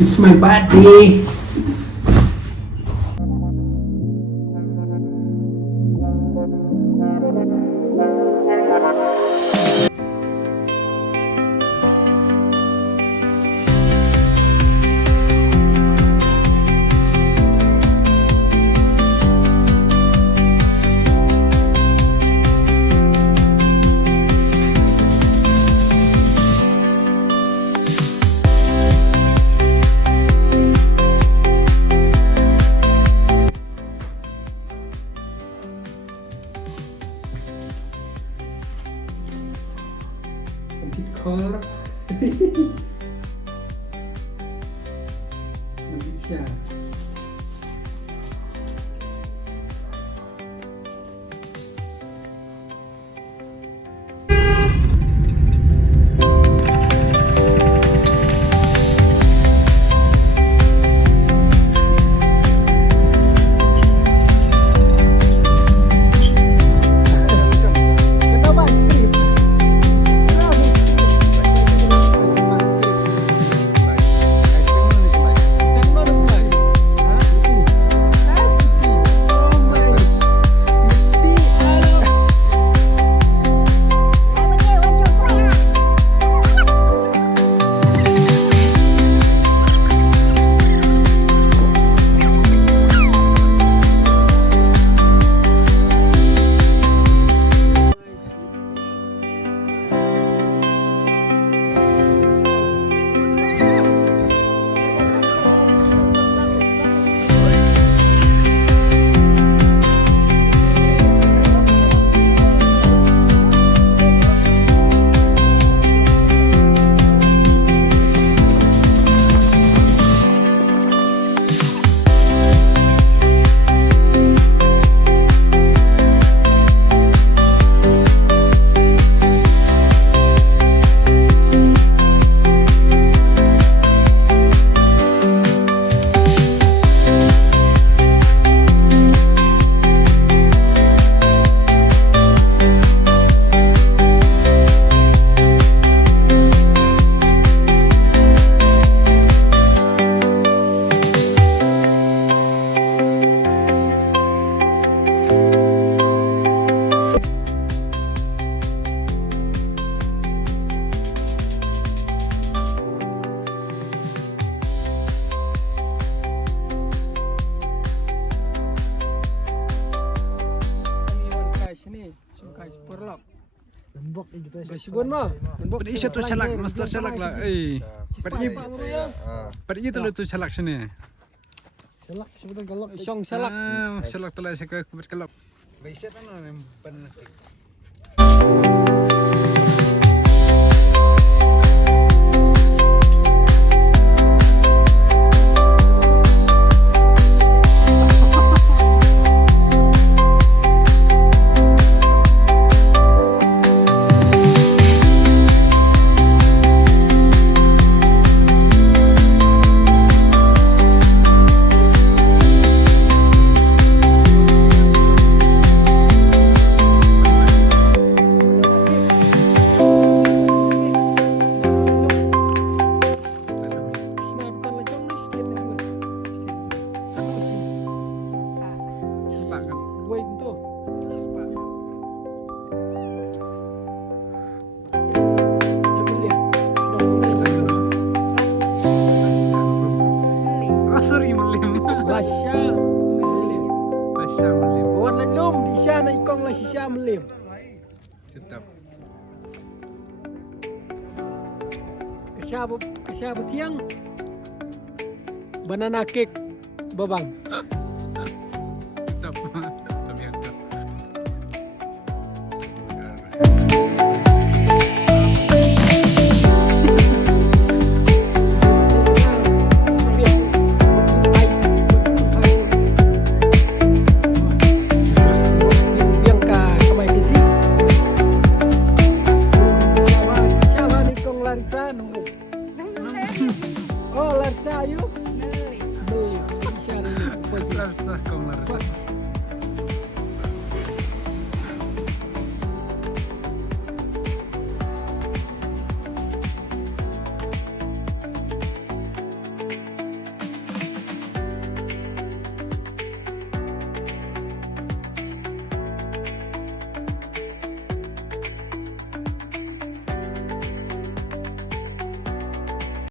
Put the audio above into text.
It's my birthday. Color. Nanti siya. Sibun mo. Pwede isa to salak, master salak lah. Pwede itu tu salak sini. Salak sebutan galak. Shong salak. Salak tu lah saya kau berkelak. Bisa kan orang pernah. Laitlum di sana ikong lah sisa melim. Sedap. Kesya tiang. Banana cake babang. Sedap. Lebih sedap. Oh, larsa yuk. Beli. Larsa kong larsa.